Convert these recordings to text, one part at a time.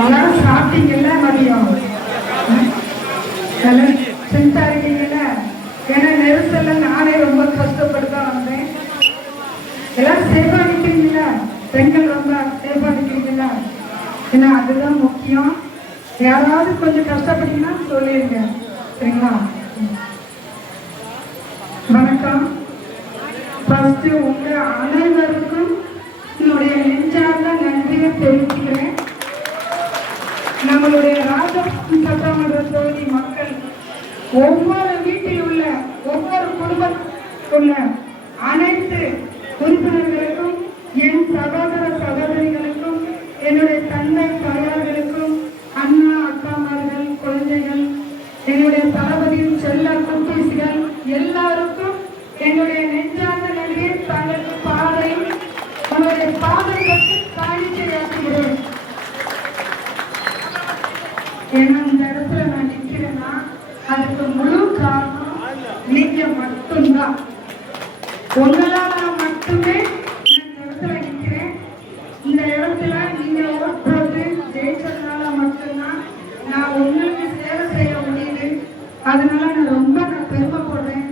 எல்லாரும் சாப்பிட்டீங்கல்ல மதியம் செஞ்சா இருக்கீங்கல்ல. ஏன்னா நெரிசல்ல நானே ரொம்ப கஷ்டப்பட்டு தான் வந்தேன். எல்லாம் சேஃபா நிற்கிறீங்களா? பெண்கள் ரொம்ப சேஃபா நிற்கிறீங்களா? ஏன்னா அதுதான் முக்கியம். யாராவது கொஞ்சம் கஷ்டப்பட்டீங்கன்னா சொல்லிடுங்க, சரிங்களா? வணக்கம். ஃபர்ஸ்ட் உங்க அனைவருக்கும் என்னுடைய நெஞ்சார்ந்த நன்றியை தெரிவிக்கிறேன். நம்மளுடைய ராஜபாளையம் சட்டமன்ற தொகுதி மக்கள் ஒவ்வொரு வீட்டில் உள்ள ஒவ்வொரு குடும்பத்தில் உள்ள அனைத்து உறுப்பினர்களுக்கும், என் சகோதர சகோதரிகளுக்கும், என்னுடைய தந்தை தாயார்களுக்கும், அண்ணா அக்காமார்கள், குழந்தைகள், என்னுடைய தளபதியின் செல்ல குட்டீஸ்கள் எல்லாருக்கும் என்னுடைய நெஞ்சார்ந்த நன்றியை தங்களுக்கு பாதையும் உங்களுடைய பாதைகளுக்கு காணிக்கையாக்குகிறேன். ஏன்னா இந்த இடத்துல நான் நிற்கிறேன்னா அதுக்கு முழு காரணம் நீங்க மட்டும்தான். உங்களால மட்டுமே இந்த இடத்துல நிற்கிறேன். இந்த இடத்துல நீங்க ஓட் போட்டு ஜெயிச்சதுனால மட்டும்தான் நான் உங்களுக்கு சேவை செய்ய முடியுது. அதனால நான் ரொம்ப பெருமைப்படுறேன்.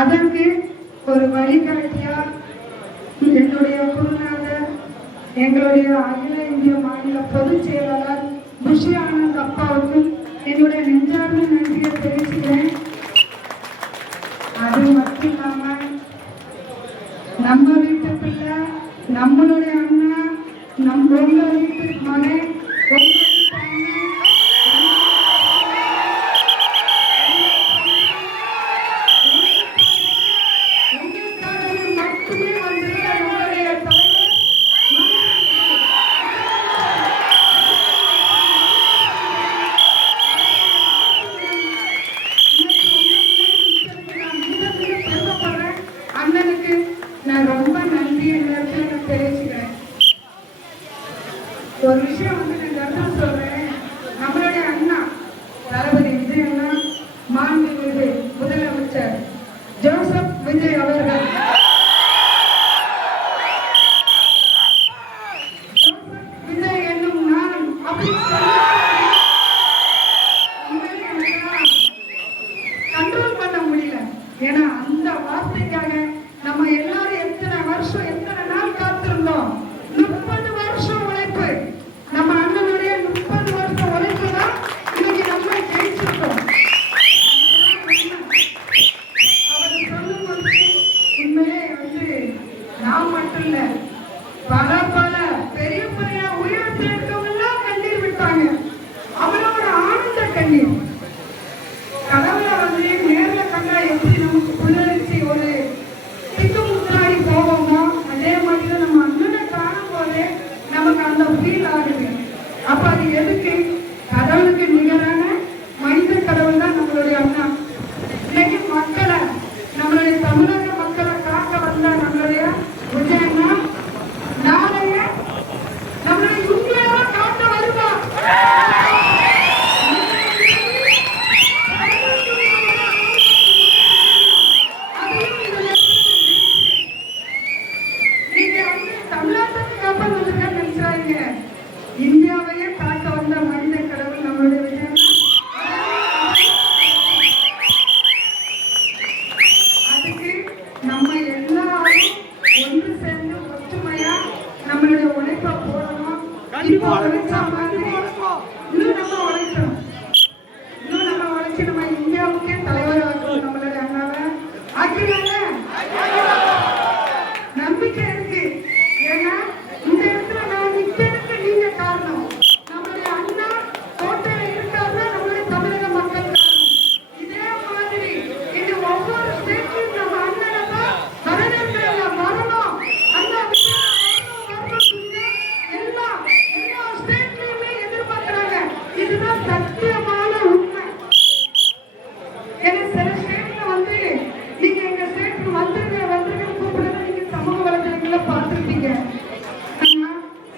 அதற்கு ஒரு வழிகாட்டியா என்னுடைய குருநாதர், எங்களுடைய அகில இந்திய மாநில பொதுச் செயலாளர் புஷி ஆனந்த் அப்பாவுக்கு என்னுடைய நெஞ்சார்ந்த நன்றியை தெரிவிச்சுக்கிறேன். அது மட்டும் இல்லாம நம்ம வீட்டு பிள்ளை, நம்மளுடைய அண்ணா, உங்க வீட்டு மகன், உங்க வீட்டு அண்ணன் மட்டுமே வந்து நம்மளுடைய தலைவர் அண்ணனுக்கு நான் ரொம்ப நன்றி எல்லாருக்கும் தெரிவிச்சுக்கிறேன். ஒரு விஷயம் வந்து நான் கருத்து சொல்றேன். நம்மளுடைய அண்ணா தளபதி விஜய் அண்ணா, மாண்புமிகு முதலமைச்சர் ஜோசப் விஜய் அவர்கள் விஜய் என்னும் நான் அப்படி கண்ட்ரோல் பண்ண முடியல. ஏன்னா அந்த வார்த்தைக்காக நம்ம எல்லாரும் எத்தனை வருஷம் எத்தனை நாள் காத்திருந்தோம். 30 வருஷம் உழைப்பு, நம்ம அண்ணனுடைய 30 வருஷம் உழைப்பு தான் இன்னைக்கு நம்ம ஜெயிச்சிருக்கோம். அவர் சொல்லும் போது உண்மையே வந்து நான் மட்டும் இல்ல, பல பல பெரிய பெரிய உயரத்தில் இருக்கவங்கெல்லாம் கண்ணீர் விட்டாங்க. அவரோட ஆனந்த கண்ணீர் கடவுள வந்து நேர்ல கண்டா எப்படி நமக்கு புல்லரிச்சு ஒரு திக்குமுத்தாடி போவோமோ அதே மாதிரி நம்ம அண்ணனை காணும் போதே நமக்கு அந்த ஃபீல் ஆகுது. அப்ப அது எதுக்கு? கடவுளுக்கு நிகரான மனித கடவுள் தான் நம்மளுடைய அண்ணா. இன்னைக்கு மக்களை, நம்மளுடைய தமிழக மக்களை காக்க வந்த நம்மளுடைய விஜய் அண்ணா நாளைய நம்மளுடைய இந்தியாவை காக்க வருவார். இந்தியாவையே காக்க வந்த மனித கடவுள் நம்மளுடைய விஜய். அதுக்கு நம்ம எல்லாரும் ஒன்று சேர்ந்து ஒற்றுமையா நம்மளுடைய உழைப்பை போடணும். இப்போ உழைச்சா மாதிரி இன்னும் நம்ம உழைக்கணும். இன்னும் நம்ம உழைச்சு நம்ம இந்தியாவுக்கே தலைவர் ஆக்கணும். நம்மளுடைய அண்ணாவை ஆக்கினால நம்பிக்கை இருக்கு. ஏன்னா இந்த இடத்துல நான் நிற்கிறதுக்கு நீங்க காரணம். நம்மளுடைய அண்ணா கோட்டையில இருக்காருன்னா நம்மளுடைய தமிழக மக்கள் காரணம். இதே மாதிரி இது ஒவ்வொரு ஸ்டேட்லயும் நம்ம அண்ணனை தான் வரவேற்கிறவங்க வரணும். அண்ணா எல்லா ஸ்டேட்லயுமே எதிர்பார்க்கிறாங்க. இதுதான் சத்தியமான உண்மை. ஏன்னா சில ஸ்டேட்ல வந்து நீங்க எங்க ஸ்டேட்டுக்கு வந்துருங்க கூப்பிடுறது நீங்க சமூக வலைதளங்களை பார்த்துருப்பீங்க.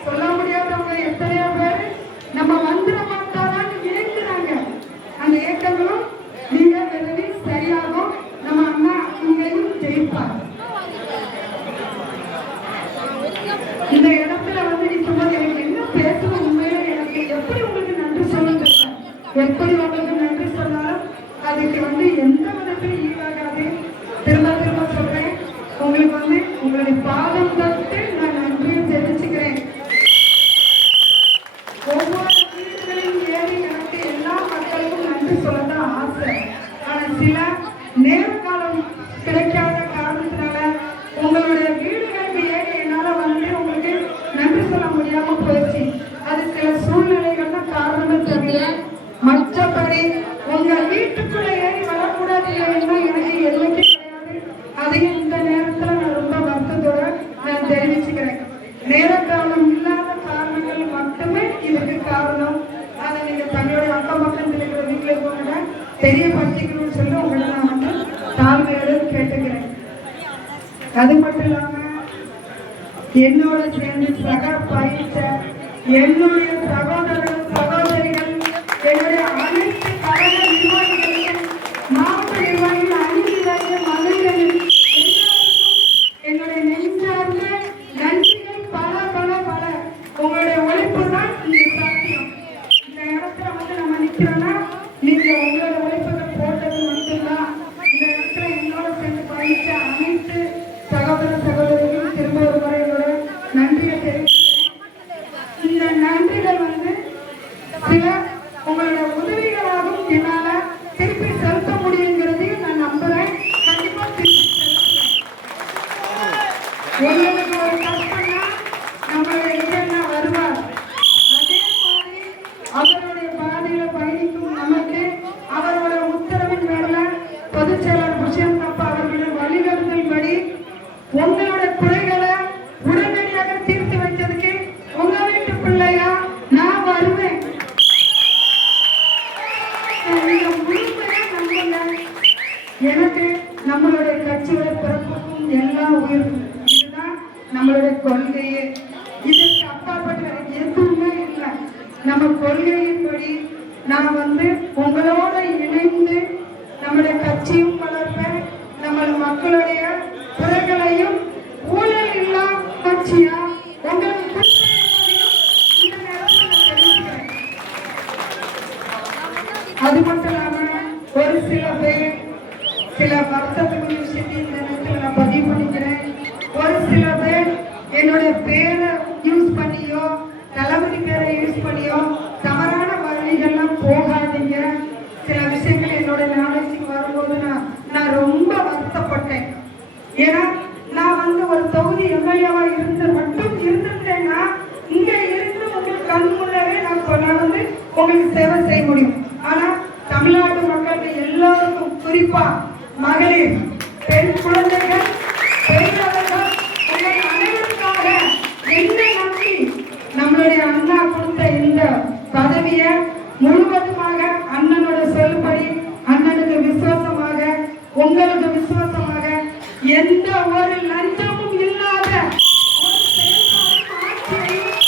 சொல்ல முடியாதவங்க எத்தனையோ பேர் நம்ம வந்துட மாட்டாரான்னு ஏங்குறாங்க. அந்த ஏக்கங்களும் நீங்க விரைவில் சரியாகும். நம்ம அண்ணா இங்கேயும் ஜெயிப்பார். இந்த இடத்துல வந்து நிற்கும்போது எனக்கு என்ன பேசணும் உண்மையில எனக்கு எப்படி உங்களுக்கு நன்றி சொல்லுங்க, எப்படி உங்களுக்கு நன்றி சொன்னாலும் அதுக்கு வந்து எந்த விதத்திலும் ஈடாகாது. திரும்ப திரும்ப சொல்றேன், உங்களுக்கு வந்து உங்களுடைய பாதம் தொட்டு நான் நன்றியை தெரிவிச்சுக்கிறேன். ஒவ்வொரு வீடுகளின் ஏறி எனக்கு எல்லா மக்களுக்கும் நன்றி சொல்லதான் ஆசை. ஆனா சில நேர காலம் கிடைக்காத காரணத்தினால உங்களுடைய வீடுகளுக்கு ஏறி என்னால வந்து உங்களுக்கு நன்றி சொல்ல முடியாம போயிடுச்சு. அது சில சூழ்நிலைகள் தான் காரணம் தவிர மற்றபடி உங்க வீட்டுக்குள்ள ஏறி வரக்கூடாது எனக்கு எதுவுமே கிடையாது. அதையும் இந்த நேரத்துல நான் ரொம்ப வருத்தத்தோட நான் தெரிவிச்சுக்கிறேன். நேர காலம் இல்லாத காரணங்கள் மட்டுமே இதுக்கு காரணம். அதை நீங்க தங்களுடைய அக்கம் பக்கத்தில் இருக்கிற வீட்டுல போங்க தெரியப்படுத்திக்கணும்னு சொல்லி உங்களை நான் வந்து தாழ்மையோடு கேட்டுக்கிறேன். அது மட்டும் இல்லாம என்னோட சேர்ந்து சக பயிற்ச என்னுடைய சகோதரர்கள் சகோதரிகள் என்னுடைய அனைத்து கழக நிர்வாகிகளுக்கும் மாவட்ட நிர்வாகிகள் அணிவீரர்கள் மகளிர்கள் என்னுடைய நெஞ்சார்ந்த நன்றிகள் பல பல பல. உங்களுடைய உழைப்பு தான் இங்க சாத்தியம். இந்த இடத்துல வந்து நம்ம நிக்கிறோம்னா நீங்க உங்களோட உழைப்புகளை போட்டது மட்டும்தான். இந்த இடத்துல என்னோட சேர்ந்து பயிற்ச அனைத்து சகோதர சகோதரிகளும் திரும்ப ஒரு முறை என்னோட நன்றியை தெரிவிக்கிறேன். இந்த நன்றிகள் வந்து சில உங்களோட உதவிகளாகவும் என்னால திருப்பி செலுத்த முடியுங்கிறதையும் நான் நம்புறேன். கண்டிப்பா திருப்பி செலுத்துறேன். உங்களுக்கு ஒரு கஷ்டம்னா நம்மளுடைய இளைஞனா வருவார். அதே மாதிரி அவருடைய பாதையில பயணிக்கும் நமக்கு அவரோட உத்தரவின் மேல பொதுச் செயலாளர் புஷியந்த் அப்பா அவர்களின் வழிநடத்தல் படி உங்களோட குறைகளை உடனடியாக தீர்த்து வைக்கிறதுக்கு உங்க வீட்டு பிள்ளையா நான் வருவேன். எனக்கு நம்மளுடைய கட்சியோட பிறப்புக்கும் எல்லாம் உயிர்க்கும் இதுதான் நம்மளுடைய கொள்கையே. இதற்கு அப்பாற்பட்ட எதுவுமே இல்லை. நம்ம கொள்கையின்படி நான் வந்து உங்களோட இணைந்து நம்மளுடைய கட்சியும் வளர்ப்பேன். நம்ம மக்களுடைய குறைகளையும் ஊழல் இல்லா கட்சியா உங்களுக்கு இந்த நேரத்தில் நான் தெரிவிக்கிறேன். அது மட்டும் இல்லாம ஒரு சில பேர் சில வருத்தத்துக்குரிய விஷயத்தை இந்த நேரத்தில் நான் பதிவு பண்ணிக்கிறேன். ஒரு சில பேர் என்னுடைய பேரை யூஸ் பண்ணியோ தளபதி பேரை யூஸ் பண்ணியோ தவறான வழிகள்லாம் போகாதீங்க. சில விஷயங்கள் என்னோட நாலேஜுக்கு வரும்போது நான் ரொம்ப வருத்தப்பட்டேன். ஏன்னா நான் வந்து ஒரு தொகுதி எம்எல்ஏவா இருந்திருந்தேன்னா இங்க இருந்து உங்களுக்கு கண் முன்னரே நான் வந்து உங்களுக்கு சேவை செய்ய முடியும். ஆனா தமிழ்நாட்டு மக்களுக்கு எல்லாருக்கும் குறிப்பா மகளிர் பெண் குழந்தைகள் பெரியவர்கள் உங்கள் அனைவருக்காக என்ன நம்பி நம்மளுடைய அண்ணா கொடுத்த இந்த பதவியை முழுவதுமாக அண்ணனோட சொல்லுபடி அண்ணனுக்கு விசுவாசமாக உங்களுக்கு விசுவாசமாக எந்த ஒரு லஞ்சமும் இல்லாத ஒரு செயல்பாடும் ஆட்சியையும்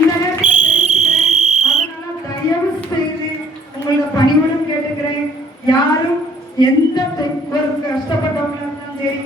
இந்த நேரத்தில் தெரிவிக்கிறேன். அதனால தயவு செய்து உங்களோட பணிவுடன் கேட்டுக்கிறேன். யாரும் எந்த ஒரு கஷ்டப்பட்டவங்களா இருந்தாலும் சரி